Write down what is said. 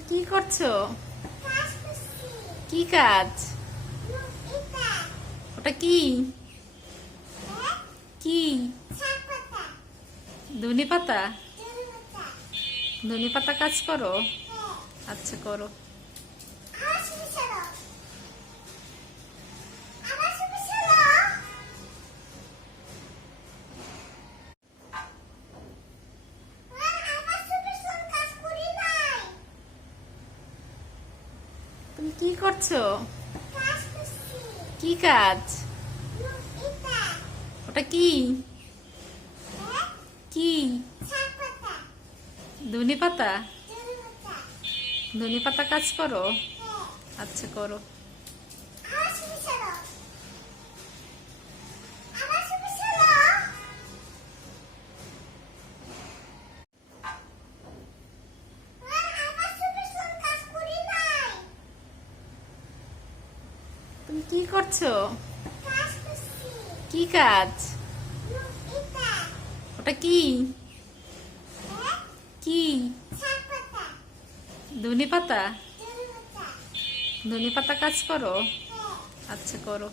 তুমি কি করছো? কি কাজ? ওটা কি? কি? ধনে পাতা? ধনে পাতা কাজ করো? আচ্ছা, করো। তুমি কি করছো? কি কাজ? ওটা কি? কি? ধনে পাতা? ধনে পাতা কাজ করো? আচ্ছা, করো। তুমি কি করছো? কি কাজ? ওটা কি? কি? ধনে পাতা? ধনে পাতা কাজ করো? আচ্ছা, করো।